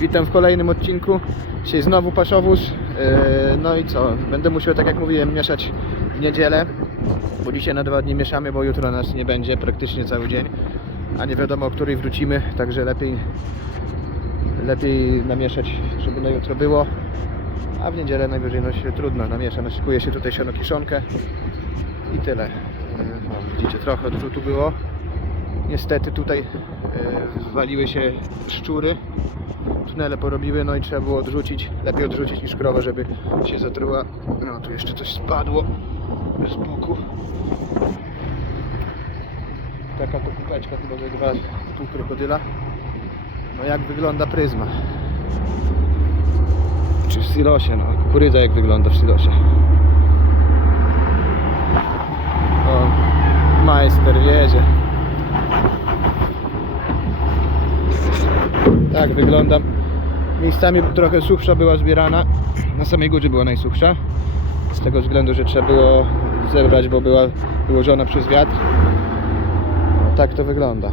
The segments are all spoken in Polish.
Witam w kolejnym odcinku. Dzisiaj znowu paszowóz. Yy, No i co? Będę musiał, tak jak mówiłem, mieszać w niedzielę. Bo dzisiaj na dwa dni mieszamy, bo jutro nas nie będzie praktycznie cały dzień. A nie wiadomo o której wrócimy, także lepiej lepiej namieszać, żeby na jutro było. A w niedzielę najwyżej no się trudno namiesza. Naszykuje się tutaj siano kiszonkę i tyle. Yy, No, widzicie, trochę odrzutu było. Niestety tutaj e, zwaliły się szczury, tunele porobiły, no i trzeba było odrzucić, lepiej odrzucić niż krowę, żeby się zatruła. No tu jeszcze coś spadło z boku. Taka to kupeczka chyba dwa pół krokodyla. No jak wygląda pryzma? Czy w silosie, no kukurydza jak wygląda w silosie. O, majster jedzie. Tak wygląda. Miejscami trochę suchsza była zbierana. Na samej górze była najsuchsza. Z tego względu, że trzeba było zebrać, bo była wyłożona przez wiatr. No, tak to wygląda.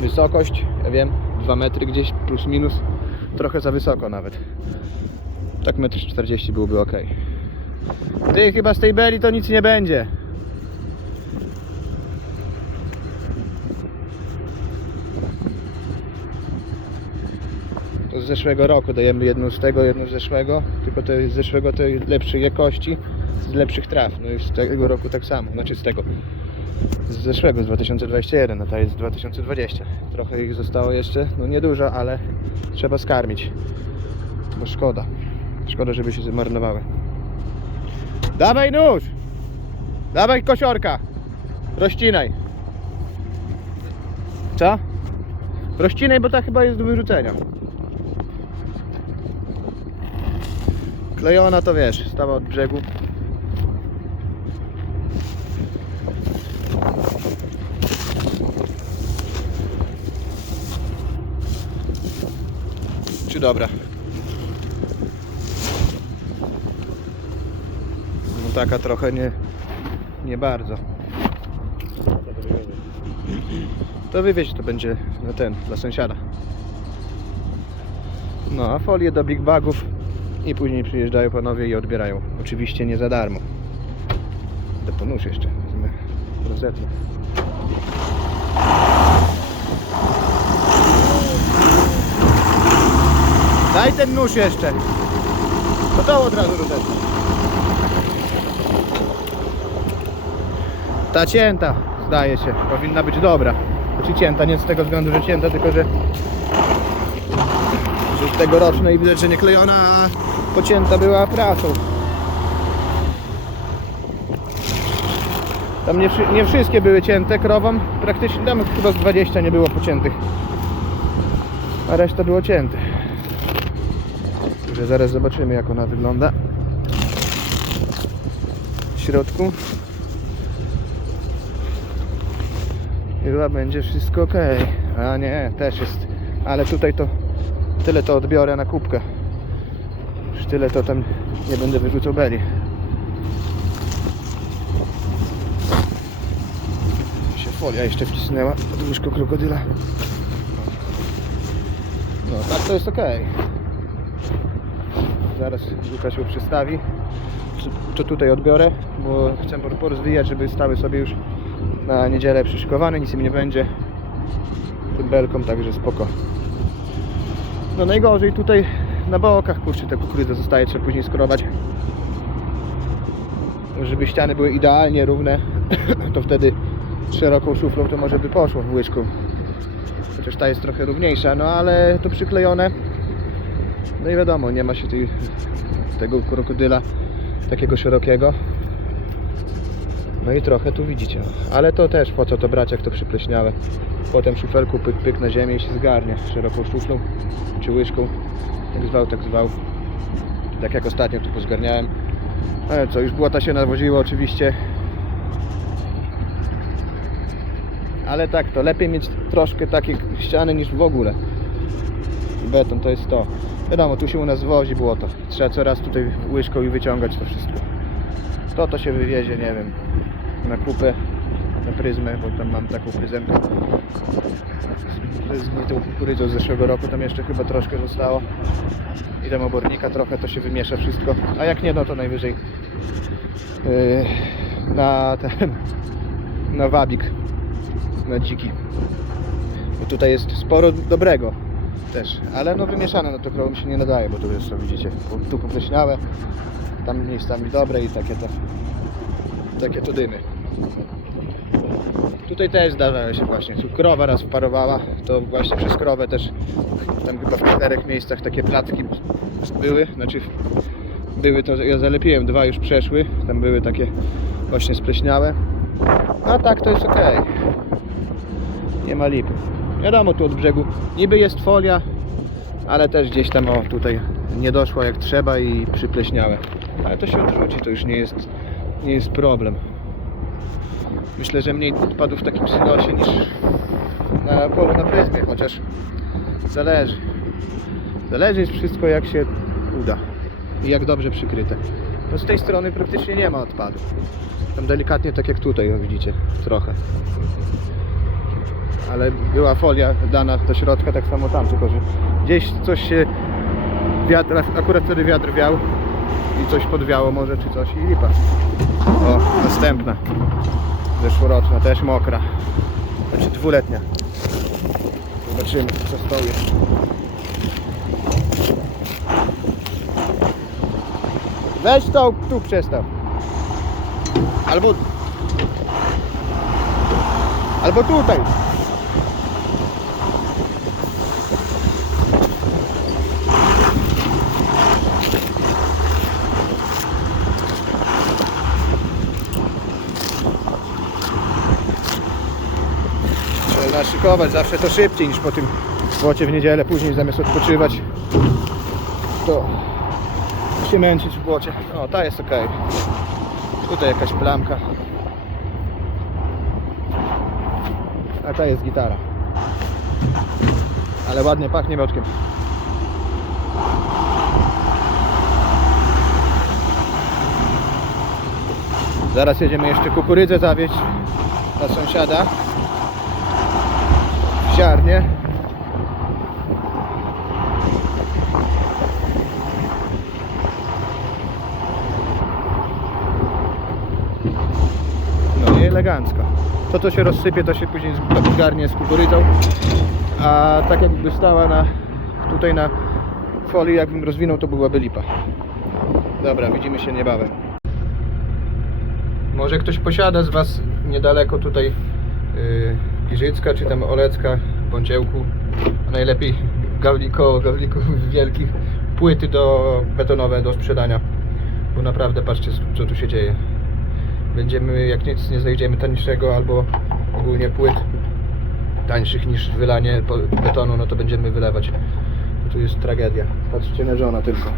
Wysokość, ja wiem, 2 metry gdzieś plus minus. Trochę za wysoko nawet. Tak 1,40 m byłoby ok. Ty chyba z tej beli to nic nie będzie. To z zeszłego roku dajemy jedną z tego, jedną z zeszłego, tylko to z zeszłego to lepszej jakości, z lepszych traw. No i z tego roku tak samo, znaczy z tego. Z zeszłego, z 2021, a ta jest z 2020. Trochę ich zostało jeszcze, no niedużo, ale trzeba skarmić. Bo szkoda. Szkoda, żeby się zmarnowały. Dawaj nóż! Dawaj kosiorka! Rozcinaj! Co? Rozcinaj, bo ta chyba jest do wyrzucenia. Klejona to wiesz, stała od brzegu. Czy dobra? No taka trochę nie, nie bardzo. To wywieźć to będzie na ten, dla sąsiada. No, a folię do big bagów i później przyjeżdżają panowie i odbierają. Oczywiście nie za darmo. Nóż jeszcze. Wezmę rozetę. Daj ten nóż jeszcze. To to od razu rozetę. Ta cięta, zdaje się, powinna być dobra. Znaczy cięta, nie z tego względu, że cięta, tylko że i widać, że nie klejona, a pocięta była pracą. Tam nie, nie wszystkie były cięte krową, praktycznie tam chyba z 20 nie było pociętych, a reszta było cięte. Także zaraz zobaczymy jak ona wygląda w środku. Chyba będzie wszystko ok. A nie, też jest. Ale tutaj to tyle to odbiorę na kubkę. Już tyle to tam nie będę wyrzucał beli. Się folia jeszcze wcisnęła pod łóżko krokodyla. No tak to jest ok. Zaraz Łukasz ją przystawi. To tutaj odbiorę, bo chcę por- porozwijać, żeby stały sobie już na niedzielę przyszykowane, nic im nie będzie tym belkom, także spoko. No najgorzej tutaj na bokach, kurczę, te kukurydza zostaje, trzeba później skorować. Żeby ściany były idealnie równe, to wtedy szeroką szuflą to może by poszło w łyczku. Chociaż ta jest trochę równiejsza, no ale to przyklejone. No i wiadomo, nie ma się tej, tego krokodyla takiego szerokiego. No i trochę tu widzicie. Ale to też po co to brać, jak to przypleśniałe. Potem szufelku pyk, pyk na ziemię i się zgarnie szeroką szuflą czy łyżką. Jak zwał, tak zwał. Tak jak ostatnio tu pozgarniałem. Ale co, już błota się nawoziło oczywiście. Ale tak, to lepiej mieć troszkę takie ściany niż w ogóle. Beton to jest to. Wiadomo, tu się u nas wozi błoto. Trzeba coraz tutaj łyżką i wyciągać to wszystko. To to się wywiezie, nie wiem, na kupę, na pryzmę, bo tam mam taką pryzemkę z tą kukurydzą z zeszłego roku, tam jeszcze chyba troszkę zostało i tam obornika trochę, to się wymiesza wszystko, a jak nie, no to najwyżej yy, na ten, na wabik, na dziki. Bo tutaj jest sporo dobrego też, ale no wymieszane, no to krowy mi się nie nadaje, bo tu jest, co widzicie, tu popleśniałe, tam miejscami dobre i takie to, takie to dymy. Tutaj też zdarzają się właśnie, tu krowa raz wparowała, to właśnie przez krowę też, tam chyba w czterech miejscach takie placki były, znaczy były to, ja zalepiłem, dwa już przeszły, tam były takie właśnie spleśniałe, a tak to jest ok, nie ma lipy. Wiadomo, tu od brzegu niby jest folia, ale też gdzieś tam o tutaj nie doszło jak trzeba i przypleśniałe. Ale to się odrzuci, to już nie jest, nie jest problem. Myślę, że mniej odpadów w takim silosie niż na polu na pryzmie, chociaż zależy. Zależy jest wszystko jak się uda i jak dobrze przykryte. No z tej strony praktycznie nie ma odpadów. Tam delikatnie tak jak tutaj, o, widzicie, trochę. Ale była folia dana do środka, tak samo tam, tylko że gdzieś coś się wiatr, akurat wtedy wiatr wiał i coś podwiało może czy coś i lipa. O, następna. Zeszłoroczna, też mokra. Znaczy dwuletnia. Zobaczymy co stoi. Weź to tu przestaw. Albo Albo tutaj. Naszykować, zawsze to szybciej niż po tym błocie w niedzielę, później zamiast odpoczywać to się męczyć w błocie. O, ta jest ok. Tutaj jakaś plamka. A ta jest gitara. Ale ładnie pachnie mioczkiem. Zaraz jedziemy jeszcze kukurydzę zawieźć dla sąsiada. W ziarnie. No i elegancko. To co się rozsypie, to się później zgarnie z kukurydzą. A tak jakby stała na, tutaj na folii, jakbym rozwinął, to byłaby lipa. Dobra, widzimy się niebawem. Może ktoś posiada z Was niedaleko tutaj yy, Giżycka, czy tam Olecka, Bądziełku, a najlepiej Gawliko, Gawlików wielkich, płyty do betonowe do sprzedania. Bo naprawdę patrzcie co tu się dzieje. Będziemy, jak nic nie znajdziemy tańszego albo ogólnie płyt tańszych niż wylanie betonu, no to będziemy wylewać. Bo tu jest tragedia. Patrzcie na żona tylko.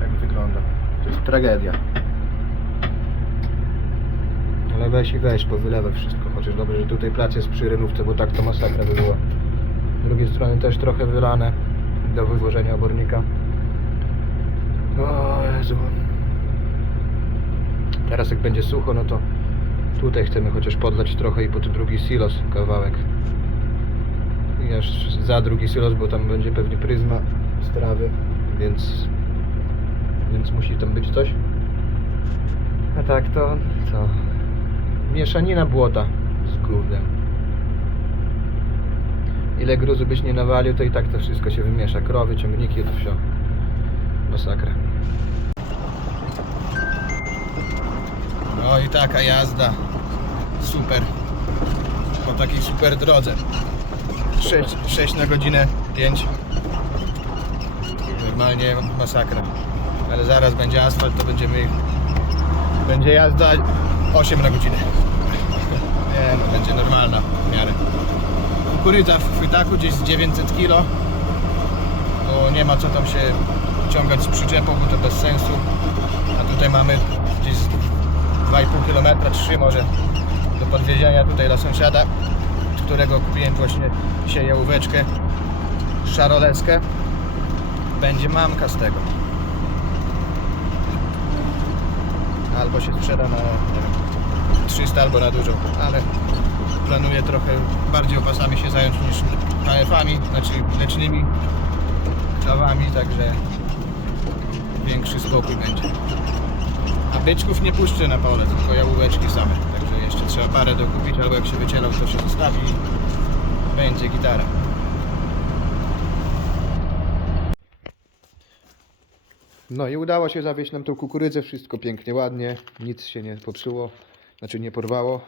Jak wygląda. To jest tragedia. Ale weź i weź, bo wylewaj wszystko. Chociaż dobrze, że tutaj plac jest przy rynówce, bo tak to masakra by była. Z drugiej strony też trochę wylane do wywożenia obornika. O Jezu. Teraz jak będzie sucho, no to tutaj chcemy chociaż podlać trochę i po ten drugi silos kawałek. I aż za drugi silos, bo tam będzie pewnie pryzma z trawy, więc więc musi tam być coś. A tak to co? Mieszanina błota z gównem. Ile gruzu byś nie nawalił, to i tak to wszystko się wymiesza. Krowy, ciągniki, to wszystko. Masakra. No i taka jazda. Super. Po takiej super drodze. 6, 6 na godzinę 5. Normalnie masakra. Ale zaraz będzie asfalt, to będziemy będzie jazda 8 na godzinę. No, będzie normalna w miarę. Kukurydza w chwytaku gdzieś z 900 kg. Bo nie ma co tam się ciągać z przyczepą, bo to bez sensu. A tutaj mamy gdzieś z 2,5 km, 3 może do podwiezienia tutaj dla sąsiada, którego kupiłem właśnie dzisiaj jałóweczkę szaroleskę. Będzie mamka z tego. Albo się sprzeda na 300 albo na dużo, ale planuję trochę bardziej opasami się zająć niż KF-ami, znaczy mlecznymi krawami, także większy spokój będzie. A byczków nie puszczę na pole, tylko jałóweczki same, także jeszcze trzeba parę dokupić, albo jak się wycielał to się zostawi i będzie gitara. No i udało się zawieźć nam tą kukurydzę, wszystko pięknie, ładnie, nic się nie popsuło, znaczy nie porwało.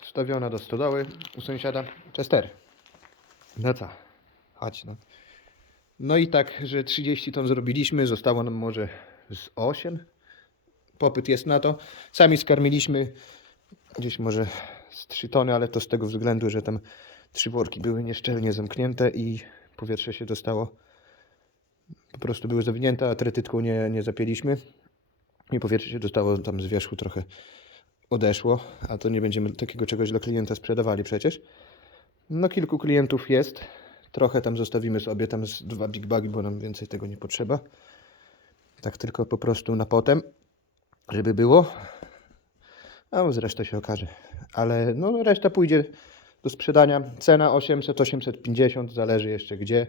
Wstawiona do stodoły u sąsiada. Chester. No co? Chodź no. No i tak, że 30 ton zrobiliśmy, zostało nam może z 8. Popyt jest na to. Sami skarmiliśmy gdzieś może z 3 tony, ale to z tego względu, że tam trzy worki były nieszczelnie zamknięte i powietrze się dostało. Po prostu były zawinięte, a nie, nie zapięliśmy. I powietrze się dostało tam z wierzchu trochę odeszło, a to nie będziemy takiego czegoś dla klienta sprzedawali przecież. No kilku klientów jest. Trochę tam zostawimy sobie tam z dwa big bagi, bo nam więcej tego nie potrzeba. Tak tylko po prostu na potem, żeby było. A zresztą się okaże. Ale no reszta pójdzie do sprzedania. Cena 800-850, zależy jeszcze gdzie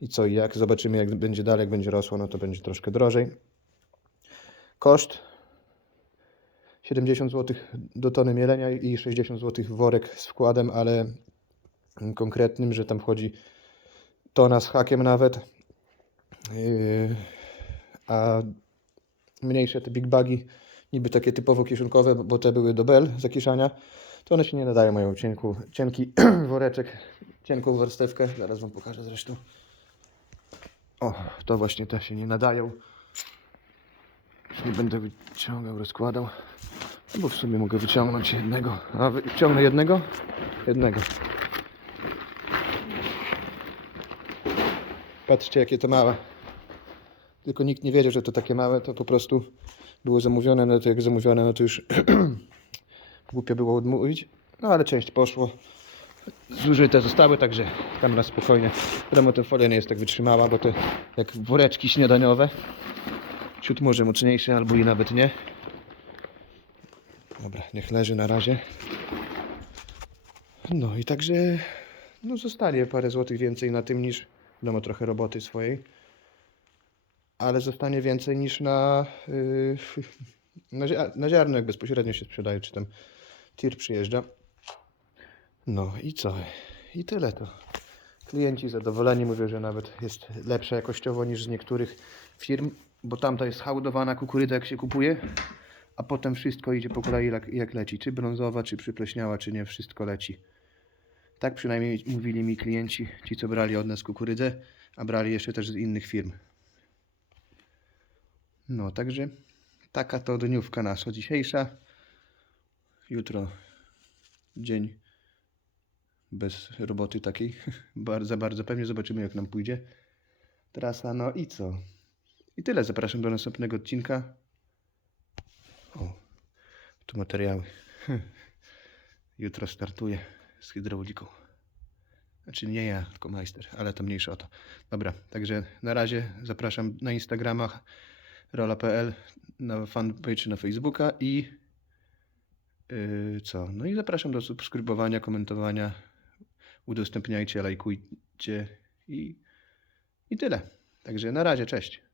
i co i jak. Zobaczymy jak będzie dalej, jak będzie rosło, no to będzie troszkę drożej. Koszt 70 zł do tony mielenia i 60 zł worek z wkładem, ale konkretnym, że tam wchodzi tona z hakiem nawet. Yy, a mniejsze te big bagi, niby takie typowo kieszonkowe, bo te były do bel zakieszania, to one się nie nadają, mają cienku, cienki woreczek, cienką warstewkę. Zaraz Wam pokażę zresztą. O, to właśnie te się nie nadają. Nie będę wyciągał, rozkładał. No bo w sumie mogę wyciągnąć jednego. A wyciągnę jednego? Jednego. Patrzcie jakie to małe. Tylko nikt nie wiedział, że to takie małe, to po prostu było zamówione, no to jak zamówione, no to już głupio było odmówić. No ale część poszło. Zużyte zostały, także tam na spokojnie. Wiadomo, ta folia nie jest tak wytrzymała, bo to jak woreczki śniadaniowe. Ciut może mocniejszy, albo i nawet nie. Dobra, niech leży na razie. No i także no zostanie parę złotych więcej na tym niż, wiadomo, trochę roboty swojej, ale zostanie więcej niż na, yy, na, zia- na ziarno, jak bezpośrednio się sprzedaje, czy tam tir przyjeżdża. No i co? I tyle to. Klienci zadowoleni mówią, że nawet jest lepsza jakościowo niż z niektórych firm, bo tamta jest hałdowana kukurydza jak się kupuje, a potem wszystko idzie po kolei jak, jak leci. Czy brązowa, czy przypleśniała, czy nie, wszystko leci. Tak przynajmniej mówili mi klienci, ci co brali od nas kukurydzę, a brali jeszcze też z innych firm. No, także taka to dniówka nasza dzisiejsza. Jutro dzień bez roboty takiej. Bardzo, bardzo pewnie zobaczymy jak nam pójdzie. Trasa, no i co? I tyle. Zapraszam do następnego odcinka. O, tu materiały. Jutro startuję z hydrauliką. Znaczy nie ja, tylko majster, ale to mniejsze o to. Dobra, także na razie zapraszam na Instagramach rola.pl, na fanpage na Facebooka i yy, co? No i zapraszam do subskrybowania, komentowania. Udostępniajcie, lajkujcie i, i tyle. Także na razie, cześć.